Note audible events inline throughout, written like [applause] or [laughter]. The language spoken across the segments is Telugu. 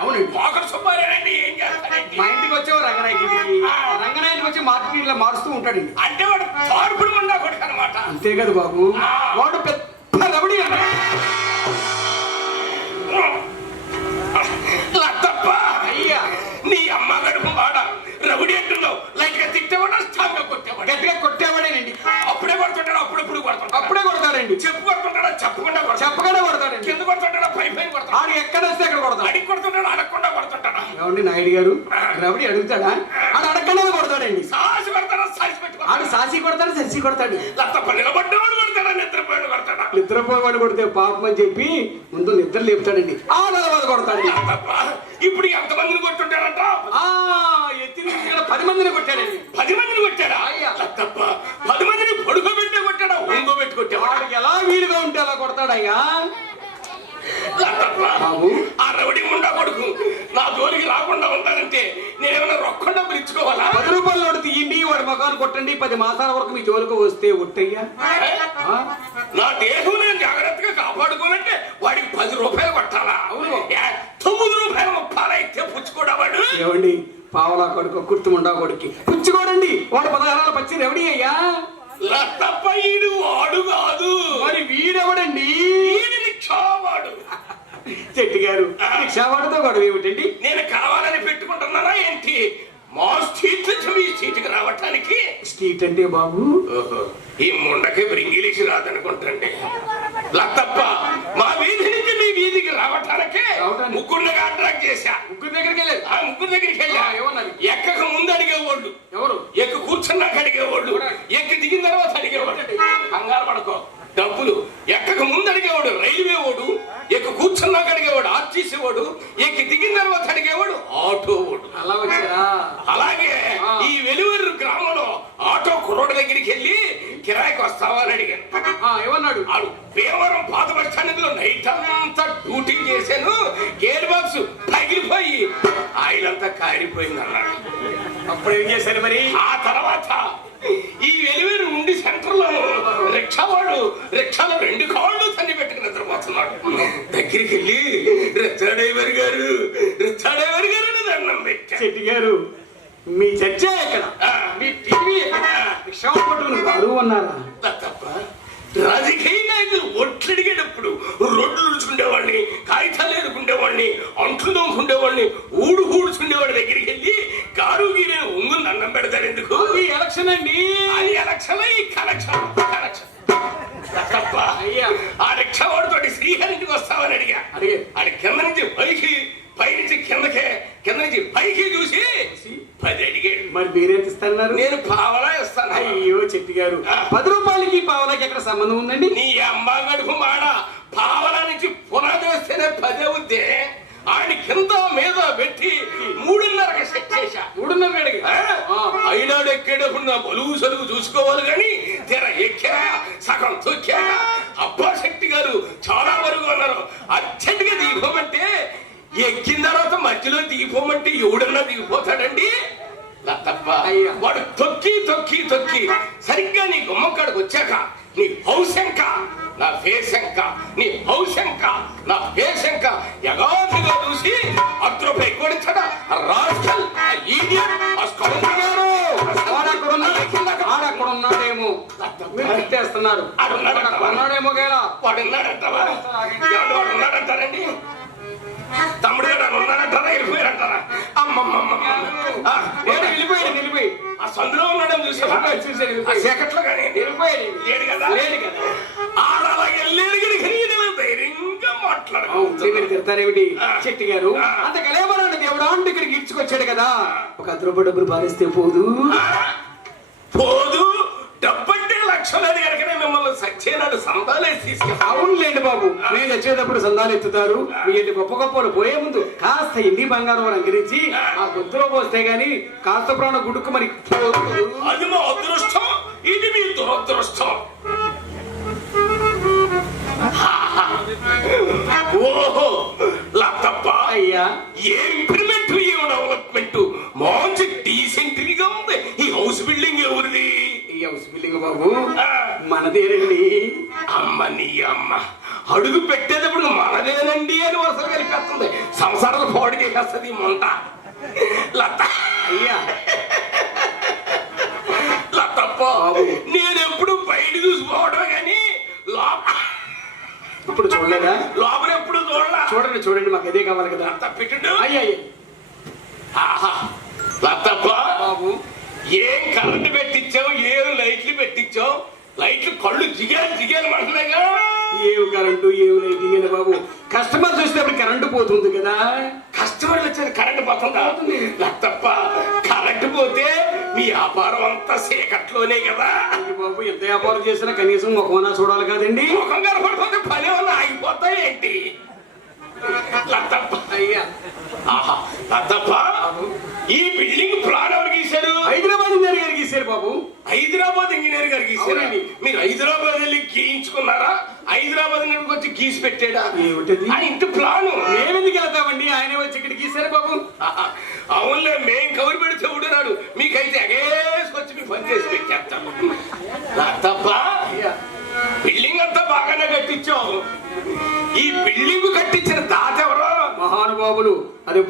అవును ఏం మా ఇంటికి రంగనాయకి వచ్చి మారుస్తూ ఉంటాడు అంటే వాడు తార్పుడు ఉండా కొడుకు అనమాట అంతే కదా బాబు. వాడు పెద్ద రబడి లక్కప్ప అయ్యా. నీ అమ్మ గడుపు వాడ రవుడి అంటున్నావు. లైక్ తిట్టేవాడు తిట్టేవాడా కొట్టేవాడు? కొట్టేవాడేనండి. అప్పుడే కొడుతుంటాడు? అప్పుడప్పుడు కొడతాడు అప్పుడే కొడతాడండి. చెప్పు కొడుతుంటాడా? చెప్పకుండా చెప్పకుండా కొడతాడు ఎందుకు కొడుతుంటాడు? ఏమండి నాయుడు గారు రబడి అడుగుతాడా? ఆడు అడగనే కొడతాడండి. సాసి కొడతాడా? సాసి పెట్టుకో. ఆడు సాసి కొడతాడు ససి కొడతాడు? లత్తప్ప నిలబడ్డవాడు కొడతాడా? నిద్రపోయాడు కొడతాడా? నిద్రపోయేవాడు కొడితే పాపం అని చెప్పి ముందు నిద్ర లేపుతాడండి. ఆ తర్వాత లత్తప్ప ఇప్పుడు ఎంతమందిని కొట్టుంటాడంట ఆ ఎత్తిన పది మందిని కొట్టాడండి. పది మందిని కొట్టాడా? పది మందిని పడుకోబెట్టే కొట్టాడా? ఒంగోబెట్టి కొట్టాడా వాడికి ఎలా వీలుగా ఉంటే అలా కొడతాడయ్యా. బాబు. ఆ రౌడీ ముండా కొడుకు. నా జోలికి రాకుండా ఉంటానంటే నేనేమైనా రొక్కం డబ్బులు ఇచ్చుకోవాలా పది రూపాయలు నోటు తీయండి వాడి మగాన్ని కొట్టండి పది మాసాల వరకు మీ జోలికి వస్తే ఒట్టయ్యా? నా దేహం నేను జాగ్రత్తగా కాపాడుకోనంటే వాడికి పది రూపాయలు కొట్టాలా? తొమ్మిది రూపాయలు ముప్పాలు అయితే పుచ్చుకోడా వాడు? ఏమండి పావలా కొడుకు కుర్తుముండా కొడుకి. పుచ్చుకోడండి వాడు పదహారాల పచ్చి రెవడి అయ్యా. లత్తప్ప ఈడు వాడు కాదు మరి వీడెవడండి ఈడు రిక్షావాడు చెట్టి గారు రిక్షావాడితో గొడవ ఏమిటండి? నేను కావాలని పెట్టుకుంటున్నానా ఏంటి? మా స్ట్రీట్ నుంచి మీ సీటుకి రావటానికి? స్ట్రీట్ అంటే బాబు? ఓహో, ఈ ముండకి ఇంగ్లీష్ రాదనుకుంటండి. లత్తప్ప మా వీధి నుంచి మీ వీధికి రావటానికే రావటానికి. ముగ్గురుని కాంట్రాక్ట్ చేశా. ముగ్గురు దగ్గరికి వెళ్ళారు? ఆ ముగ్గురు దగ్గరికి వెళ్ళా. ఆ, ఏమన్నారు? ఎక్కక ముందు అడిగేవాళ్ళు. ఎవరు? ఎక్కి కూర్చున్నాక అడిగేవాళ్ళు. ఎక్కి దిగిన తర్వాత కారిపోయింది అన్నాడు అప్పుడు ఏం చేశారు మరి? ఆ తర్వాత ఈ వెలువేరు ఉండి సెంటర్లో రిక్షా వాడు రిక్షాలో రెండు కాళ్ళు తన్ని పెట్టుకుని నిద్రపోతున్నాడు. దగ్గరికి వెళ్ళి రిక్షా డ్రైవర్ గారు రిక్షా డ్రైవర్ గారు అని దండం పెట్టా చెట్టి గారు మీ చర్చ ఎక్కడ. మీ టీవీ ఎక్కడ? రిక్షా పట్టుకుని అన్నారా? దండం పెడతారు ఎందుకు? ఎలక్షన్ అండి. అది ఎలక్షన్ ఈ కలెక్షన్ కలెక్షన్ తప్ప అయ్యా. ఆ రిక్షా వాడితోటి శ్రీహరికి వస్తామని అడిగా. అడిగే. అది కింద నుంచి పైకి పై నుంచి కిందకే కింద నుంచి పైకి చూసి పది అడిగాడు. మరి మీరేం? ఇస్తున్నారు నేను పావలా ఇస్తాను. అయ్యో చెట్టి గారు. పది రూపాయలకి పావలకి ఎక్కడ సంబంధం ఉందండి? నీ అమ్మ గడుపు మాడ. పావలా నుంచి పునాది వేస్తేనే పదే అవుద్దే ఆడి కింద మీద పెట్టి అయినాడు ఎక్కేటప్పుడు నా బలుగు సలుగు చూసుకోవాలి కానీ తెర ఎక్కా సగం తొక్కాక అబ్బా శక్తి గారు చాలా వరకు అన్నారు అర్జెంట్గా దిగిపోమంటే ఎక్కిన తర్వాత మధ్యలో దిగిపోమంటే ఎవడన్నా దిగిపోతాడండి? తప్ప. వాడు తొక్కి తొక్కి తొక్కి. సరిగ్గా నీ గుమ్మం కాడికి వచ్చాక నీ హౌస్ ఎంక నా ఫేస్ ఎంక నీ హౌస్ ఎంక నా ఫేస్ ఎంక యగాదిగా చూసి తమ్ముడు గారు ఉన్నాడంటారా? వెళ్ళిపోయారంటారా? ఆ, వాడు వెళ్ళిపోయాడు వెళ్ళిపోయి. ఆ సందులో ఉన్నాడని చూసావా? చూశాను, ఆ వెళ్ళిపోయాడు. చీకట్లో కానీ వెళ్ళిపోయాడు లేడు కదా? లేడు కదా? ఆడ అలా వెళ్ళేది కనుక నేను ధైర్యంగా అవును, మాట్లాడుకుంటున్నాను మీరు తిడతారేమిటి? ఆ. చెట్టి గారు. అంత కలేబరాన్ని దేవుడు ఇక్కడికి ఇడ్చుకొచ్చాడు కదా. ఒక రూపాయి డబ్బులు పోదు. పోదు? సచ్చేనాడు సందాలేసి అవునులేండి బాబు. నేను వచ్చేటప్పుడు సందాలు ఎత్తుతారు. మీ గొప్ప గొప్పలు పోయే ముందు కాస్త ఇండి బంగారం రంగరించి ఆ. గొంతులో పోస్తే గాని కాస్త ప్రాణ గుడుకు మరి. అది మా అదృష్టం. ఇది మీ దురదృష్టం. ఓహో లత్తప్ప అయ్యా. ఏ బాబు. మనదేనండి అమ్మ నీ అమ్మ. అడుగు పెట్టేటప్పుడు మనదేనండి అని వరుస కలిపేస్తుంది. సంసారాలు పాడు చేసేస్తుంది మంట. లత. అయ్యా. బాబు. నేను ఎప్పుడు బయట చూసిపోవడం కానీ లోపల ఇప్పుడు చూడలేదా? లోపల ఎప్పుడు చూడలా? చూడండి చూడండి మాకు అదే కావాలి కదా. తప్పిట్టు అయ్యాయి ఆహా. లత్తప్ప బాబు. ఏం కరెంట్ పెట్టించావు? ఏం లైట్లు పెట్టించావు? లైట్లు కళ్ళు జిగేలు జిగేలు అంటున్నాయిగా ఏవు కరెంటు ఏవు లైటింగ్ అని బాబు? కస్టమర్ చూసినప్పుడు కరెంటు పోతుంది కదా. కస్టమర్లు వచ్చేది కరెంట్ పోతుందా లత్తప్ప కరెంట్ పోతే మీ వ్యాపారం అంతా చీకట్లోనే కదా. బాబు ఎంత వ్యాపారం చేసినా కనీసం ఒకమన్నా చూడాలి కదండి? ముఖం కనపడిపోతే పని వల్ల ఆగిపోతాయి ఏంటి? లత్తప్ప అయ్యా. ఆహా లత్తప్ప ఈ బిల్డింగ్ గీశారు హైదరాబాద్ ఇంజనీర్ గారికి ఇచ్చారు బాబు. హైదరాబాద్ ఇంజనీర్ గారు గీశారా అవునండి. మీరు హైదరాబాద్ వెళ్ళి గీయించుకున్నారా? హైదరాబాద్ వచ్చి గీసి పెట్టాడా? ఏమిటది? ఆ ఇంటి ప్లాను. మేమెందుకు వెళ్తామండి? ఆయన వచ్చి ఇక్కడ గీశారు బాబు. అవునులే మేం కబురు పెడితే ఊడరాడు. మీకైతే ఎగేసుకొచ్చి మీ పని చేసి పెట్టేస్తాం.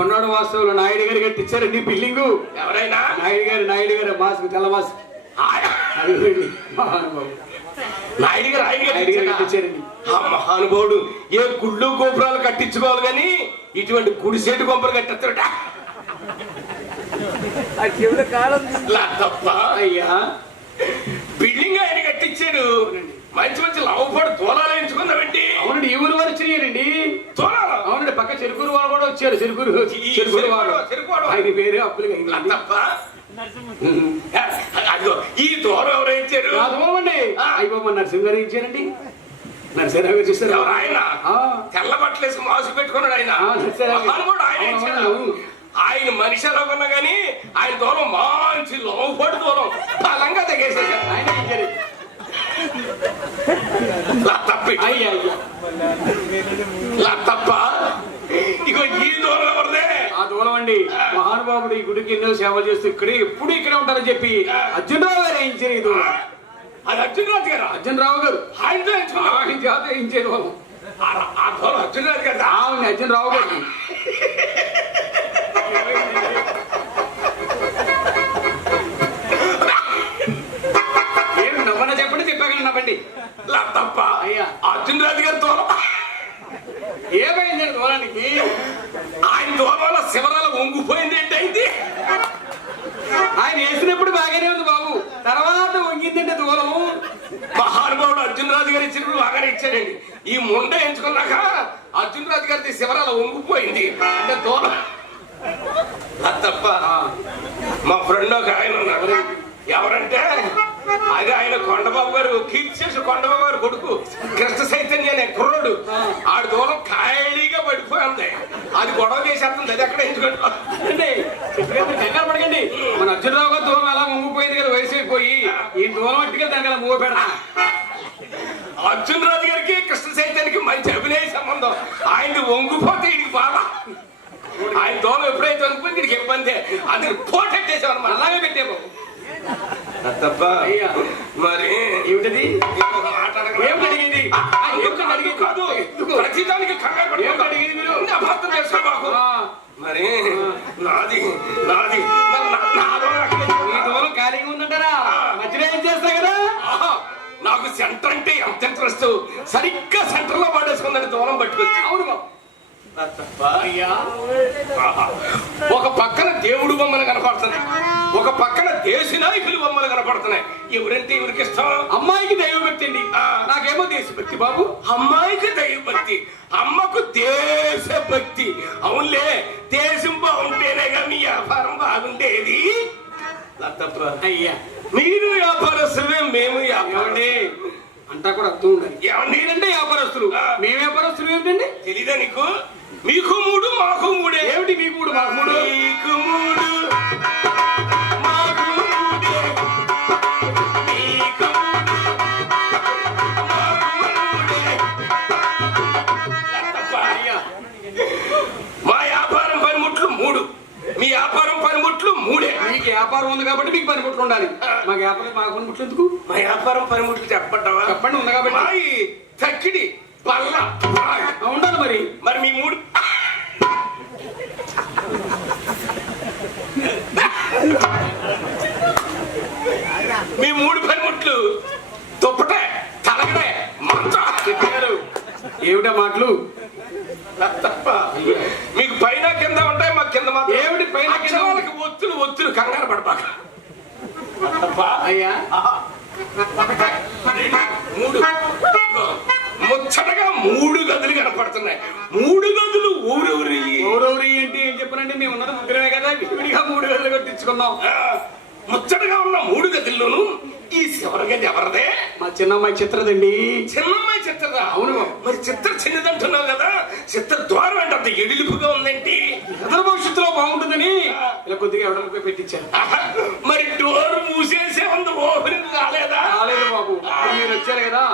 అది పొన్నాడు వాస్తవులు నాయుడు గారు కట్టించారండి బిల్డింగు ఎవరైనా? నాయుడు గారు నాయుడు గారు మాస్క్ తెల్ల మాస్క్ నాయుడు గారు ఆయన నాయుడు గారు కట్టించారా? కట్టించారండి ఆ మహానుభావుడు ఏ గుళ్ళు గోపురాలు కట్టించుకోవాలి కానీ ఇటువంటి గుడిసేటు గొంపలు కట్టేస్తాడట తప్ప అయ్యా. బిల్డింగ్ ఆయన కట్టించాడు. మంచి మంచి లవపడు తోలాలు ఎంచుకుందామండి అవునండి ఈ ఊరు వారు వచ్చినాయండి తోలాలు? పక్క చెరుకూరు వాళ్ళు కూడా వచ్చారు. చెరుకూరు ఈ చెరుకూరు వాడు. ఆయన పేరు అప్పులు అదిగో ఈ దూరం ఎవరు ఇచ్చారు? రాధబాబండి అయ్యబాబు నరసింహ గారు ఇచ్చారండి. నరసింహరావు గారు చూస్తారు ఎవరు ఆయన? ఆ. తెల్ల బట్టలు వేసి మాసు పెట్టుకున్నాడు ఆయన. ఆయన మనిషి ఎలాగున్నా కానీ ఆయన దూరం మంచి లోపడి దూరం బలంగా తెగేసేసాడు ఆయన ఇచ్చారు. తప్పి అయ్యా అయ్యా తప్ప ఇగో ఈ దూరం ఎవరిదే ఆ దూరం అండి మహానుభావుడు ఈ గుడికి ఎన్నో సేవలు చేస్తూ ఇక్కడే ఎప్పుడు ఇక్కడే ఉంటారని చెప్పి అర్జునరావు గారు వేయించారు ఈ దూరం. అది అర్జున్ రాజు గారు? అర్జునరావు గారు. ఆయన చేత వేయించే దూరం ఆ- దూరం అర్జున్ రాజు గారు అవును అర్జునరావు గారు. గారి శివరాలు వంగిపోయింది అంటే దూరం తప్ప మా ఫ్రెండ్ ఒక ఆయన ఉన్నారు ఎవరంటే? అది ఆయన కొండబాబు గారు కీర్తిశేషు కొండబాబు గారు కొడుకు. కృష్ణ చైతన్య అనే కుర్రోడు. ఆడి దూరం ఖాళీగా పడిపోయింది అది గొడవ చేసేస్తుంది. అది ఎక్కడ ఎంచుకుంటా పడకండి. మన అర్జునరావు గారు దూరం అలా ముంగిపోయింది కదా వయసు అయిపోయి. ఈ దూరం అలా మూవ పెడతా అర్జున్ రాజు గారికి కృష్ణ చైతన్యకి మంచి సంబంధం ఆయనది వంగిపోతే ఈడికి బాధ. ఆయన దోమ ఎప్పుడైతే వంగిపోయింది ఈడికి ఇబ్బంది. అందుకు పోటెట్టేసాం అనమాట అలాగే పెట్టే బాబు. తప్ప అయ్యా. మరి? ఏమిటది? ఇంకొక మాట అడగనా? ఏమిటి అడిగింది? కాదు? ప్రతిదానికి కంగారు అడిగింది మీరు? నాది నాదో. సెంటర్ అంటే ఎంత ఇంట్రెస్ట్ సరిగ్గా సెంటర్లో పడేసుకుందని దూరం పట్టుకొచ్చి. అవును. ఒక పక్కన దేవుడు బొమ్మలు కనపడుతున్నాయి. ఒక పక్కన దేశ నాయకులు బొమ్మలు కనపడుతున్నాయి. ఎవరంటే ఎవరికి ఇష్టం? అమ్మాయికి దైవభక్తి అండి. ఆ. నాకేమో దేశభక్తి బాబు. అమ్మాయికి దైవభక్తి. అమ్మకు దేశభక్తి. అవునులే దేశం బాగుంటేనేగా మీ వ్యాపారం బాగుండేది. తప్ప అయ్యా మీరు వ్యాపారస్తులే మేము వ్యాపారం ఏమండి? అంతా కూడా అర్థం ఉండాలి. మీరంటే వ్యాపారస్తులు. మేము వ్యాపారస్తులు ఏమిటండి? తెలీదా నీకు? మీకు మూడు మాకు మూడే. ఏమిటి మీ మూడు మాకు మూడు? మీకు మూడు. కాబట్టి మీకు పనిముట్లు ఉండాలి. మా వ్యాపారం మా పనిముట్లు ఎందుకు? మా వ్యాపారం పనిముట్లు చెప్పంటావా? చెప్పండి ఉంది కాబట్టి? తక్కిడి పల్ల ఉండాలి మరి. మరి మీ మూడు మీ మూడు పనిముట్లు దుప్పటే తలగడే మంచారు ఏమిటా మాటలు? మీకు పైన కింద ఉంటాయి మా కింద మాట ఏమిటి పైన కింద? పడబాక. తప్ప అయ్యా. మూడు. ముచ్చటగా మూడు గదులు కనపడుతున్నాయి. మూడు గదులు ఊరూరి. ఎవరెవరు ఏంటి ఏం చెప్పనండి? మేము ఉన్నది ముగ్గురమే కదా. విడిగా మూడు గదులు కట్టించుకున్నాం. ముచ్చటగా ఉన్న మూడు గదుల్లోనూ ఈ శివర గది ఎవరిదే? మా చిన్నమ్మాయి చిత్రదండి. చిన్నమ్మాయి చిత్రదా? అవును. మరి చిత్ర చిన్నదంటున్నావు కదా? చిత్ర ద్వారం అంటే అంత ఎడిలిపుగా ఉందేంటి? ఎదురు భవిష్యత్తులో బాగుంటుందని ఇలా కొద్దిగా పెట్టించాను ఆహా, [laughs] మరి డోర్ మూసేసే ఉంది ఓపెన్ రాలేదా? రాలేదు బాబు. మీరు వచ్చారు కదా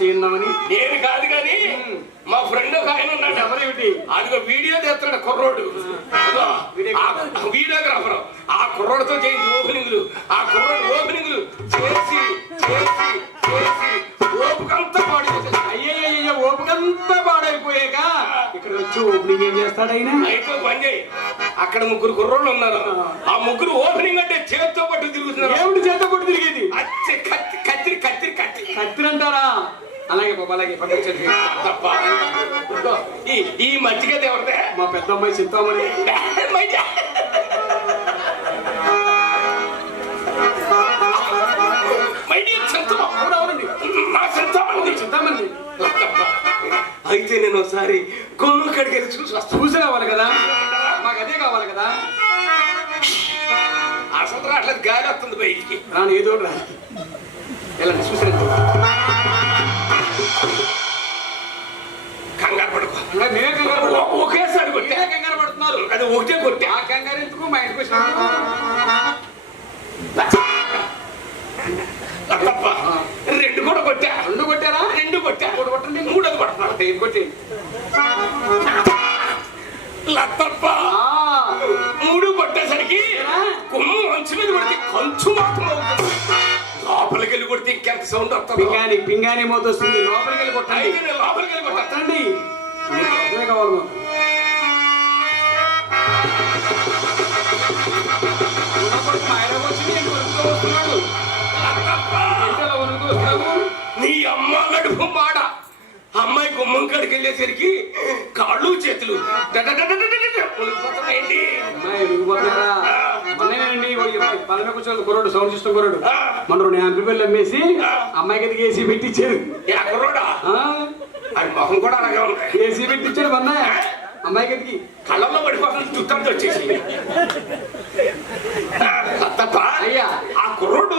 చేయిందామని నేను కాదు కానీ మా ఫ్రెండ్ ఒక ఆయన ఉన్నాడు. ఎవరేమిటి అదిగో వీడియో తెస్తాడు కుర్రోడు. వీడియోగ్రాఫర్. ఆ కుర్రోడితో చేయించి ఓపెనింగ్లు. ఆ కుర్రోడు ఓపెనింగ్లు. చేసి చేసి చేసి ఓపికంతా పాడు చేసేసాడు. అయ్యయ్యో ఓపికంతా పాడైపోయాక ఇక్కడ వచ్చి ఓపెనింగ్ ఏం చేస్తాడు ఆయన? అయితే పని చేయి. అక్కడ ముగ్గురు కుర్రోళ్ళు ఉన్నారు. ఆ. ముగ్గురు ఓపెనింగ్ అంటే చేతితో పట్టు తిరుగుతున్నారు. ఏమిటి చేత కొట్టి తిరిగేది? అచ్చి కత్తి కత్తిరి కత్తిరి కత్తి. కత్తిరంటారా? అలాగే బాబు అలాగే పంపించండి తప్ప ఈ ఈ మజ్జిగ ఎవరిదే మా పెద్ద అమ్మాయి అయితే నేను ఒకసారి కొమ్ము కడిగి చూసి వస్తాను చూసి రావాలి కదా? మాకు అదే కావాలి కదా? అసలు రావట్లేదు గాలి వస్తుంది బయటికి. రాను ఏదో రా వెళ్ళండి చూసిరండి కంగారు పడుకో. మేమే కంగారు ఒకేసారి కొట్టా. కంగారు పడుతున్నారు అది ఒకటే కొట్టా. ఆ కంగారు ఎందుకు? మా ఇంటికి వచ్చిన తప్ప. రెండు కూడా కొట్టా. రెండు కొట్టారా? రెండు కొట్టా. మూడు కొట్టండి మూడోది కొడుతున్నాను ఏం కొట్టి? లత్తప్ప మూడు కొట్టేసరికి కొమ్ము మంచు మీద కొడితే కంచు మాత్రం అవుతుంది. లోపలికి వెళ్ళి కొడితే ఇంకెంత సౌండ్ వస్తుంది. పింగాని పింగాని మోత వస్తుంది. లోపలికి వెళ్ళి కొట్టండి. లోపలికి వెళ్ళి కొట్టా కొట్టండి. కావాలి మాకు. ఈ అమ్మ గడుపు మాట అమ్మాయి గుమ్మం కాడికి వెళ్ళేసరికి కాళ్ళు చేతులు మునిగిపోతున్నాయండి కుర్రోడు సౌండ్ సిస్టమ్ కుర్రోడు. మన రెండు యాంపిల్ అమ్మేసి అమ్మాయి గదికి ఏసీ పెట్టించారు. అది మొహం కూడా అలాగే ఉంది. ఏసీ పెట్టించాడు మొన్న. అమ్మాయి గదికి కళ్ళల్లో పడిపోతుంది చుట్టంతో వచ్చేసి అయ్యా. ఆ కుర్రోడు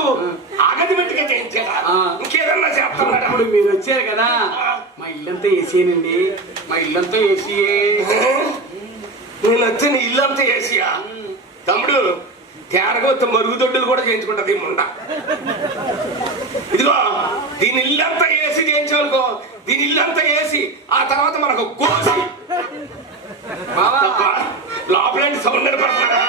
ఆగది పెట్టుగా ఇంకేదో ఇప్పుడు మీరు వచ్చారు కదా. మా ఇల్లంతా ఏసీనండి మా ఇల్లంతా ఏసీయే. నేను వచ్చి నీ ఇల్లంతా ఏసియా? తమ్ముడు తేరగొత్త మరుగుదొడ్డులు కూడా చేయించుకుంటది ముండ ఇదిగో దీని ఇల్లంతా ఏసి చేయించామనుకో దీని ఇల్లంతా ఏసి. ఆ తర్వాత మనకు కోసి లోపలంటి సౌండ్ నిలబడుతున్నాడా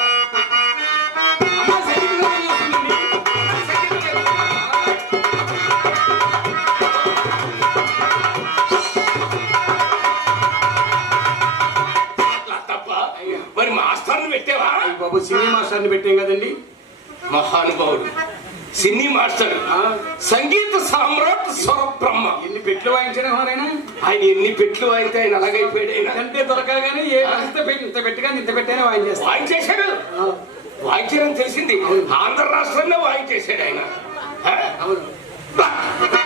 బాబు సినీ మాస్టర్ని పెట్టాం కదండి. మహానుభావుడు. Cine master. సంగీత సామ్రాట్ స్వరబ్రహ్మ. ఎన్ని పెట్లు వాయించాడు ఎవరైనా? ఆయన ఎన్ని పెట్లు అయితే ఆయన అలాగైపోయాడు ఆయన. అంటే దొరకగానే ఏ ఇంత పెట్టి ఇంత పెట్టగా ఇంత పెట్టైనా వాయించేస్తాం. వాయించేశాడు. వాయించారని తెలిసింది. ఆంధ్ర రాష్ట్రంలో వాయించేశాడు ఆయన? అవును.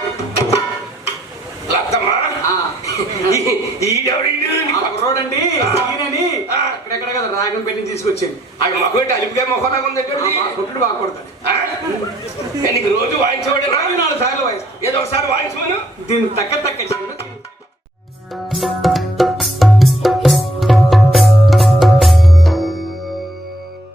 కుర్రోడండి సీనని అక్కడెక్కడ కదా రాగం పెట్టి తీసుకొచ్చింది అక్కడ మొక్కటి అలిపిగా మొక్కలాగా ఉందంటే కొట్టుడు బాగుపడతాడు నీకు రోజు వాయించబడి నాలుగు సార్లు వాయిస్తాను ఏదో ఒకసారి వాయించమను? దీన్ని తక్క తక్క